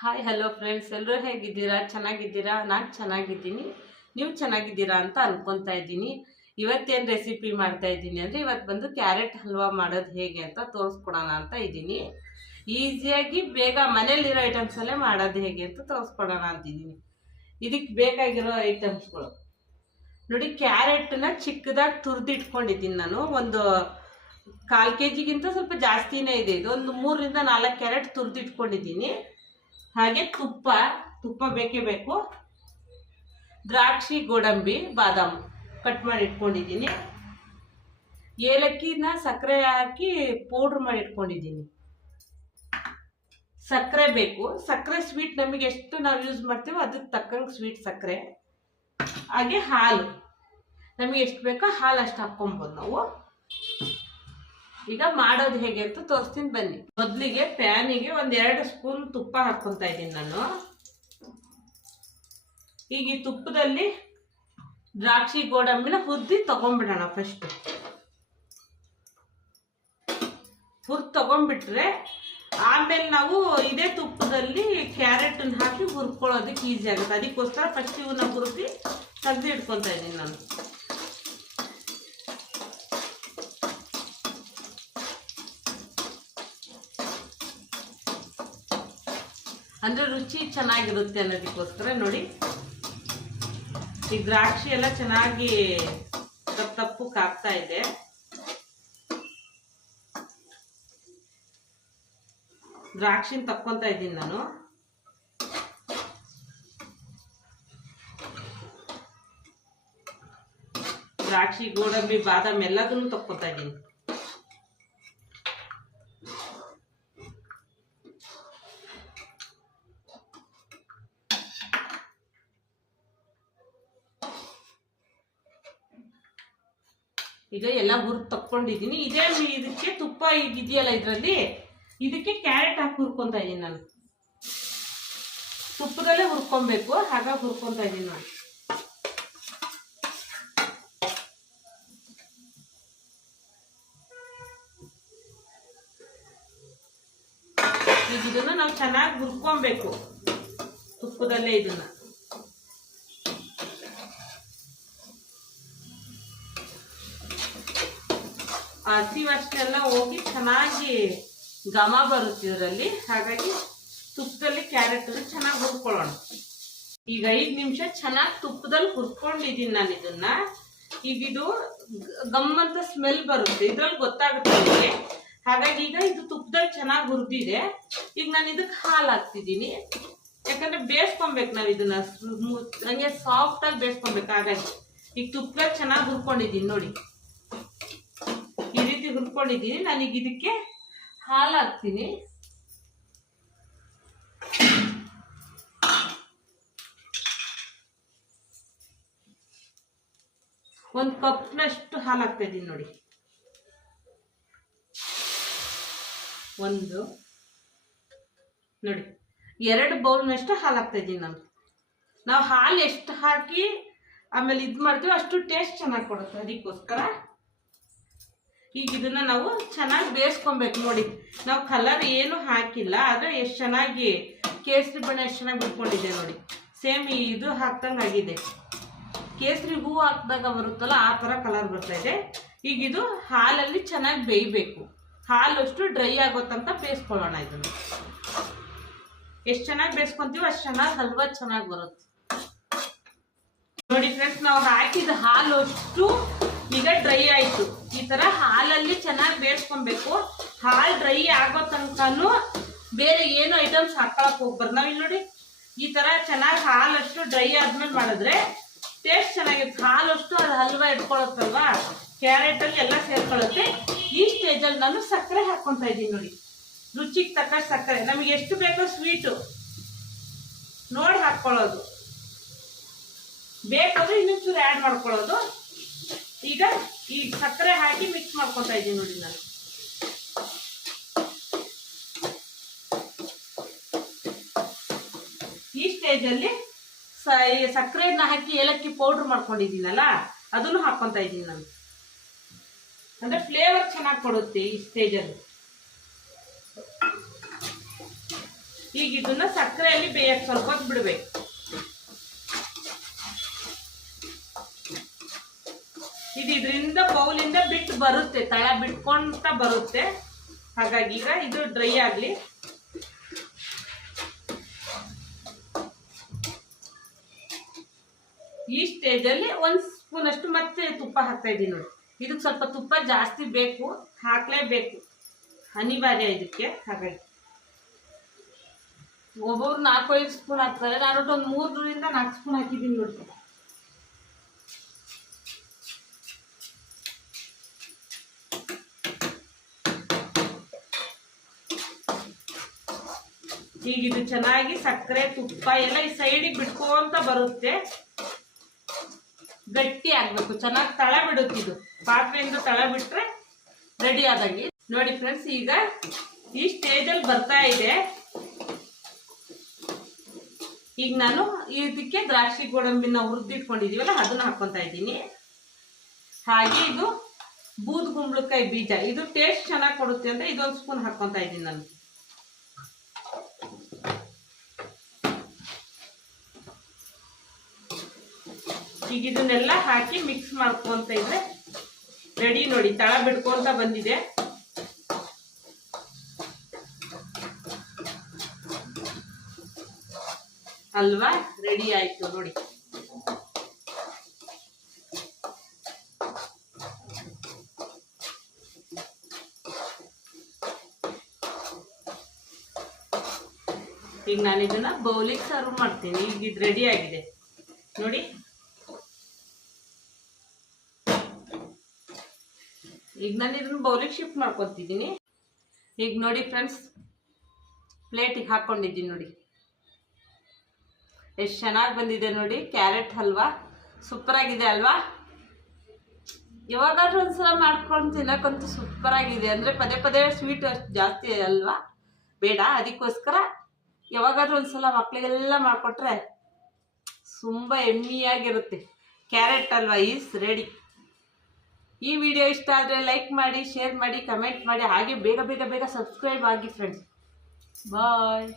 Hi hello friends ಎಲ್ಲರೂ ಹೇಗಿದ್ದೀರಾ? ಚೆನ್ನಾಗಿದ್ದೀರಾ? ನಾನು ಚೆನ್ನಾಗಿದ್ದೀನಿ. ನೀವು ಚೆನ್ನಾಗಿದ್ದೀರಾ ಅಂತ ಅನ್ಕೊತಾ ಇದ್ದೀನಿ. ಇವತ್ತೇನು ರೆಸಿಪಿ ಮಾಡ್ತಾ ಇದ್ದೀನಿ ಅಂದರೆ ಇವತ್ತು ಬಂದು ಕ್ಯಾರೆಟ್ ಹಲ್ವಾ ಮಾಡೋದು ಹೇಗೆ ಅಂತ ತೋರಿಸ್ಕೊಡೋಣ ಅಂತ ಇದ್ದೀನಿ. ಈಸಿಯಾಗಿ ಬೇಗ ಮನೇಲಿರೋ ಐಟಮ್ಸಲ್ಲೇ ಮಾಡೋದು ಹೇಗೆ ಅಂತ ತೋರಿಸ್ಕೊಡೋಣ ಅಂತಿದ್ದೀನಿ ಇದಕ್ಕೆ ಬೇಕಾಗಿರೋ ಐಟಮ್ಸ್ಗಳು ನೋಡಿ ಕ್ಯಾರೆಟ್ನ ಚಿಕ್ಕದಾಗಿ ತುರಿದಿಟ್ಕೊಂಡಿದ್ದೀನಿ ನಾನು. ಒಂದು ಕಾಲು ಕೆ ಜಿಗಿಂತ ಸ್ವಲ್ಪ ಜಾಸ್ತಿನೇ ಇದೆ. ಇದು ಒಂದು ಮೂರರಿಂದ ನಾಲ್ಕು ಕ್ಯಾರೆಟ್ ತುರಿದು ಇಟ್ಕೊಂಡಿದ್ದೀನಿ ಹಾಗೆ ತುಪ್ಪ ತುಪ್ಪ ಬೇಕೇ ಬೇಕು. ದ್ರಾಕ್ಷಿ, ಗೋಡಂಬಿ, ಬಾದಾಮ್ ಕಟ್ ಮಾಡಿ ಇಟ್ಕೊಂಡಿದ್ದೀನಿ. ಏಲಕ್ಕಿನ ಸಕ್ಕರೆ ಹಾಕಿ ಪೌಡ್ರ್ ಮಾಡಿ ಇಟ್ಕೊಂಡಿದ್ದೀನಿ. ಸಕ್ಕರೆ ಬೇಕು. ಸಕ್ಕರೆ ಸ್ವೀಟ್ ನಮಗೆ ಎಷ್ಟು ನಾವು ಯೂಸ್ ಮಾಡ್ತೀವೋ ಅದಕ್ಕೆ ತಕ್ಕಂಗೆ ಸ್ವೀಟ್ ಸಕ್ಕರೆ. ಹಾಗೆ ಹಾಲು. ನಮಗೆ ಎಷ್ಟು ಬೇಕೋ ಹಾಲು ಅಷ್ಟು ಹಾಕ್ಕೊಬೋದು ನಾವು. ಈಗ ಮಾಡೋದು ಹೇಗೆ ಅಂತ ತೋರಿಸ್ತೀನಿ ಬನ್ನಿ. ಮೊದಲಿಗೆ ಪ್ಯಾನಿಗೆ ಒಂದೆರಡು ಸ್ಪೂನ್ ತುಪ್ಪ ಹಾಕ್ಕೊಂತ ಇದ್ದೀನಿ ನಾನು. ಈಗ ಈ ತುಪ್ಪದಲ್ಲಿ ದ್ರಾಕ್ಷಿ ಗೋಡಂಬಿನ ಹುರ್ದಿ ತಗೊಂಡ್ಬಿಡೋಣ ಫಸ್ಟ್ ಹುರ್ದು ತಗೊಂಡ್ಬಿಟ್ರೆ ಆಮೇಲೆ ನಾವು ಇದೇ ತುಪ್ಪದಲ್ಲಿ ಕ್ಯಾರೆಟ್ ಹಾಕಿ ಹುರ್ಕೊಳ್ಳೋದಕ್ಕೆ ಈಸಿ ಆಗುತ್ತೆ. ಅದಕ್ಕೋಸ್ಕರ ಫಸ್ಟ್ ಇವನ್ನ ಹುರಿದು ತೆಗೆದು ಇಟ್ಕೊತಾ ಇದ್ದೀನಿ ನಾನು. ಅಂದ್ರೆ ರುಚಿ ಚೆನ್ನಾಗಿರುತ್ತೆ ಅನ್ನೋದಕ್ಕೋಸ್ಕರ ನೋಡಿ. ಈ ದ್ರಾಕ್ಷಿ ಎಲ್ಲ ಚೆನ್ನಾಗಿ ತಪ್ಪು ತಪ್ಪು ಆಗ್ತಾ ಇದೆ. ದ್ರಾಕ್ಷಿನ ತಕ್ಕೊಂತ ಇದ್ದೀನಿ ನಾನು. ದ್ರಾಕ್ಷಿ, ಗೋಡಂಬಿ, ಬಾದಾಮಿ ಎಲ್ಲದನ್ನು ತಕ್ಕೊತಾ ಇದ್ದೀನಿ. ಈಗ ಎಲ್ಲ ಹುರಿದು ತಕ್ಕೊಂಡಿದ್ದೀನಿ. ಇದೇ ಇದಕ್ಕೆ ತುಪ್ಪ ಈಗ ಇದೆಯಲ್ಲ ಇದರಲ್ಲಿ? ಇದಕ್ಕೆ ಕ್ಯಾರೆಟ್ ಹಾಕಿ ಹುರ್ಕೊಂತ ಇದ್ದೀನಿ ನಾನು. ತುಪ್ಪದಲ್ಲೇ ಹುರ್ಕೊಬೇಕು ಹಾಗೆ ಹುರ್ಕೊತಾ ಇದ್ದೀನಿ ನಾನು. ಈಗ ಇದನ್ನ ನಾವು ಚೆನ್ನಾಗಿ ಹುರ್ಕೊಬೇಕು. ತುಪ್ಪದಲ್ಲೇ ಇದನ್ನ. ಹಸಿ ವಾಸನೆಲ್ಲ ಹೋಗಿ ಚೆನ್ನಾಗಿ ಘಮ ಬರುತ್ತೆ ಇದರಲ್ಲಿ. ಹಾಗಾಗಿ ತುಪ್ಪದಲ್ಲಿ ಕ್ಯಾರೆಟ್ ಚೆನ್ನಾಗಿ ಹುರ್ಕೊಳ್ಳೋಣ. ಈಗ ಐದು ನಿಮಿಷ ಚೆನ್ನಾಗಿ ತುಪ್ಪದಲ್ಲಿ ಹುರ್ಕೊಂಡಿದ್ದೀನಿ ನಾನು ಇದನ್ನ. ಈಗ ಇದು ಗಮ್ಮಂತ ಸ್ಮೆಲ್ ಬರುತ್ತೆ. ಇದ್ರಲ್ಲಿ ಗೊತ್ತಾಗುತ್ತೆ ನಮಗೆ. ಹಾಗಾಗಿ ಈಗ ಇದು ತುಪ್ಪದಲ್ಲಿ ಚೆನ್ನಾಗಿ ಹುರಿದಿದೆ. ಈಗ ನಾನು ಇದಕ್ಕೆ ಹಾಲು ಹಾಕ್ತಿದ್ದೀನಿ ಯಾಕಂದ್ರೆ ಬೇಯಿಸ್ಕೊಬೇಕು ನಾವು ಇದನ್ನ. ಹಂಗೆ ಸಾಫ್ಟ್ ಆಗಿ ಬೇಯಿಸ್ಕೊಬೇಕು ಹಾಗಾಗಿ. ಈಗ ತುಪ್ಪದಲ್ಲಿ ಚೆನ್ನಾಗಿ ಹುರ್ಕೊಂಡಿದ್ದೀನಿ ನೋಡಿ. ಈ ರೀತಿ ಹುರ್ಕೊಂಡಿದ್ದೀನಿ ನಾನೀಗ ಇದಕ್ಕೆ ಹಾಲು ಹಾಕ್ತೀನಿ ಒಂದು ಕಪ್ನಷ್ಟು ಹಾಲು ಹಾಕ್ತಾ ಇದ್ದೀನಿ ನೋಡಿ. ಒಂದು, ನೋಡಿ, ಎರಡು ಬೌಲ್ನಷ್ಟು ಹಾಲು ಹಾಕ್ತಾ ಇದ್ದೀನಿ ನಾನು. ನಾವು ಹಾಲು ಎಷ್ಟು ಹಾಕಿ ಆಮೇಲೆ ಇದು ಮಾಡ್ತೀವಿ ಅಷ್ಟು ಟೇಸ್ಟ್ ಚೆನ್ನಾಗಿ ಕೊಡುತ್ತೆ ಅದಕ್ಕೋಸ್ಕರ. ಈಗ ಇದನ್ನ ನಾವು ಚೆನ್ನಾಗಿ ಬೇಯಿಸ್ಕೊಬೇಕು ನೋಡಿ. ನಾವು ಕಲರ್ ಏನು ಹಾಕಿಲ್ಲ, ಆದ್ರೆ ಎಷ್ಟು ಚೆನ್ನಾಗಿ ಕೇಸರಿ ಬಣ್ಣ ಎಷ್ಟು ಚೆನ್ನಾಗಿ ಬಿಟ್ಕೊಂಡಿದೆ ನೋಡಿ. ಸೇಮ್ ಇದು ಹಾಕ್ದಂಗೆ ಆಗಿದೆ. ಕೇಸರಿ ಹೂ ಹಾಕಿದಾಗ ಬರುತ್ತಲ್ಲ, ಆ ಥರ ಕಲರ್ ಬರ್ತಾ ಇದೆ. ಈಗ ಇದು ಹಾಲಲ್ಲಿ ಚೆನ್ನಾಗಿ ಬೇಯಬೇಕು. ಹಾಲು ಅಷ್ಟು ಡ್ರೈ ಆಗೋ ತನಕ ಬೇಯಿಸ್ಕೊಳ್ಳೋಣ ಇದನ್ನು. ಎಷ್ಟು ಚೆನ್ನಾಗಿ ಬೇಯಿಸ್ಕೊಂತೀವೋ ಅಷ್ಟು ಚೆನ್ನಾಗಿ ಹಲ್ವಾ ಚೆನ್ನಾಗಿ ಬರುತ್ತೆ. ನೋಡಿ ಫ್ರೆಂಡ್ಸ್ ನಾವು ಹಾಕಿದ ಹಾಲು ಅಷ್ಟು ಈಗ ಡ್ರೈ ಆಯ್ತು. ಈ ತರ ಹಾಲಲ್ಲಿ ಚೆನ್ನಾಗಿ ಬೇಯಿಸ್ಕೊಬೇಕು ಹಾಲು ಡ್ರೈ ಆಗೋ ತನಕನು ಬೇರೆ ಏನು ಐಟಮ್ಸ್ ಹಾಕೊಳಕ್ ಹೋಗ್ಬಾರ್ದು. ನಾವ್ ಇಲ್ಲಿ ನೋಡಿ, ಈ ತರ ಚೆನ್ನಾಗಿ ಹಾಲಷ್ಟು ಡ್ರೈ ಆದ್ಮೇಲೆ ಮಾಡಿದ್ರೆ ಟೇಸ್ಟ್ ಚೆನ್ನಾಗಿರುತ್ತೆ. ಹಾಲಷ್ಟು ಅದು ಹಲ್ವಾ ಇಟ್ಕೊಳತ್ತಲ್ವಾ? ಕ್ಯಾರೆಟ್ ಅಲ್ಲಿ ಎಲ್ಲ ಸೇರ್ಕೊಳತ್ತೆ. ಈ ಸ್ಟೇಜಲ್ಲಿ ನಾನು ಸಕ್ಕರೆ ಹಾಕೊಂತ ಇದ್ದೀನಿ ನೋಡಿ. ರುಚಿಗೆ ತಕ್ಕ ಸಕ್ಕರೆ. ನಮಗೆ ಎಷ್ಟು ಬೇಕೋ ಸ್ವೀಟು ನೋಡಿ ಹಾಕ್ಕೊಳ್ಳೋದು. ಬೇಕಾದ್ರೆ ಇನ್ನೊಂಚೂರು ಆ್ಯಡ್ ಮಾಡ್ಕೊಳ್ಳೋದು. ಈಗ ಈ ಸಕ್ಕರೆ ಹಾಕಿ ಮಿಕ್ಸ್ ಮಾಡ್ಕೊತಾ ಇದ್ದೀನಿ ನೋಡಿ ನಾನು. ಈ ಸ್ಟೇಜಲ್ಲಿ ಸಕ್ಕರೆನ ಹಾಕಿ ಏಲಕ್ಕಿ ಪೌಡ್ರ್ ಮಾಡ್ಕೊಂಡಿದ್ದೀನಲ್ಲ, ಅದನ್ನು ಹಾಕ್ಕೊಂತ ಇದ್ದೀನಿ ನಾನು. ಅಂದ್ರೆ ಫ್ಲೇವರ್ ಚೆನ್ನಾಗಿ ಕೊಡುತ್ತೆ ಈ ಸ್ಟೇಜಲ್ಲಿ ಈಗ ಇದನ್ನ ಸಕ್ಕರೆಯಲ್ಲಿ ಬೇಯಕ್ಕೆ ಸ್ವಲ್ಪ ಹೊತ್ತು ಬಿಡ್ಬೇಕು. ಇದರಿಂದ ಬೌಲಿಂದ ಬಿಟ್ಟು ಬರುತ್ತೆ, ತಳ ಬಿಟ್ಕೊಂತ ಬರುತ್ತೆ. ಹಾಗಾಗಿ ಈಗ ಇದು ಡ್ರೈ ಆಗಲಿ. ಈ ಸ್ಟೇಜಲ್ಲಿ ಒಂದು ಸ್ಪೂನ್ ಅಷ್ಟು ಮತ್ತೆ ತುಪ್ಪ ಹಾಕ್ತಾ ಇದ್ದೀನಿ ನೋಡಿ. ಇದಕ್ಕೆ ಸ್ವಲ್ಪ ತುಪ್ಪ ಜಾಸ್ತಿ ಬೇಕು, ಹಾಕಲೇಬೇಕು. ಅನಿವಾರ್ಯ ಇದಕ್ಕೆ, ಹಾಗಾಗಿ. ಒಬ್ಬೊಬ್ರು ನಾಲ್ಕೈದು ಸ್ಪೂನ್ ಹಾಕ್ತಾರೆ ನಾನು ಒಂದು ಮೂರರಿಂದ ನಾಲ್ಕು ಸ್ಪೂನ್ ಹಾಕಿದ್ದೀನಿ ನೋಡಿ. ಈಗ ಇದು ಚೆನ್ನಾಗಿ ಸಕ್ಕರೆ ತುಪ್ಪ ಎಲ್ಲ ಈ ಸೈಡಿಗೆ ಬಿಟ್ಕೊಂತ ಬರುತ್ತೆ. ಗಟ್ಟಿ ಆಗ್ಬೇಕು. ಚೆನ್ನಾಗಿ ತಳ ಬಿಡುತ್ತೆ ಇದು. ಪಾತ್ರೆಯಿಂದ ತಳ ಬಿಟ್ರೆ ರೆಡಿ ಆದಂಗೆ. ನೋಡಿ ಫ್ರೆಂಡ್ಸ್ ಈಗ ಈ ಸ್ಟೇಜಲ್ಲಿ ಬರ್ತಾ ಇದೆ. ಈಗ ನಾನು ಇದಕ್ಕೆ ದ್ರಾಕ್ಷಿ ಗೋಡಂಬಿನ ಹುರಿದಿಟ್ಕೊಂಡಿದೀವಲ್ಲ ಅದನ್ನ ಹಾಕೊಂತ ಇದ್ದೀನಿ. ಹಾಗೆ ಇದು ಬೂದ್ ಕುಂಬಳಕಾಯಿ ಬೀಜ. ಇದು ಟೇಸ್ಟ್ ಚೆನ್ನಾಗಿ ಕೊಡುತ್ತೆ ಅಂತ ಇದೊಂದು ಸ್ಪೂನ್ ಹಾಕೊಂತ ಇದ್ದೀನಿ ನಾನು. ಈಗ ಇದನ್ನೆಲ್ಲ ಹಾಕಿ ಮಿಕ್ಸ್ ಮಾಡ್ಕೊಂತ ಇದ್ರೆ ರೆಡಿ ನೋಡಿ, ತಳ ಬಿಡ್ಕೊಂತ ಬಂದಿದೆ. ಅಲ್ವಾ? ರೆಡಿ ಆಯ್ತು ನೋಡಿ. ಈಗ ನಾನು ಇದನ್ನ ಬೌಲಿಗೆ ಸರ್ವ್ ಮಾಡ್ತೀನಿ. ಈಗ ಇದು ರೆಡಿ ಆಗಿದೆ. ನೋಡಿ. ಈಗ ನಾನು ಇದನ್ನ ಬೌಲಿಗೆ ಶಿಫ್ಟ್ ಮಾಡ್ಕೊತಿದ್ದೀನಿ ಈಗ ನೋಡಿ ಫ್ರೆಂಡ್ಸ್ ಪ್ಲೇಟಿಗೆ ಹಾಕ್ಕೊಂಡಿದ್ದೀನಿ ನೋಡಿ. ಎಷ್ಟು ಚೆನ್ನಾಗಿ ಬಂದಿದೆ ನೋಡಿ ಕ್ಯಾರೆಟ್ ಹಲ್ವಾ. ಸೂಪರ್ ಆಗಿದೆ ಅಲ್ವಾ? ಯಾವಾಗಾದ್ರೂ ಒಂದ್ಸಲ ಮಾಡ್ಕೊಂಡು ತಿನ್ನೋಕ್ಕಂತೂ ಸೂಪರ್ ಆಗಿದೆ. ಅಂದರೆ ಪದೇ ಪದೇ ಸ್ವೀಟ್ ಅಷ್ಟು ಜಾಸ್ತಿ ಅಲ್ವಾ? ಬೇಡ, ಅದಕ್ಕೋಸ್ಕರ ಯಾವಾಗಾದ್ರೂ ಒಂದ್ಸಲ ಮಕ್ಕಳಿಗೆಲ್ಲ ಮಾಡಿಕೊಟ್ರೆ ತುಂಬ ಎಮ್ಮಿಯಾಗಿರುತ್ತೆ. ಕ್ಯಾರೆಟ್ ಅಲ್ವಾ ಈಸ್ ರೆಡಿ ಈ ವಿಡಿಯೋ ಇಷ್ಟ ಆದರೆ ಲೈಕ್ ಮಾಡಿ ಶೇರ್ ಮಾಡಿ ಕಮೆಂಟ್ ಮಾಡಿ, ಹಾಗೆ ಬೇಗ ಬೇಗ ಬೇಗ ಸಬ್ಸ್ಕ್ರೈಬ್ ಆಗಿ ಫ್ರೆಂಡ್ಸ್ ಬಾಯ್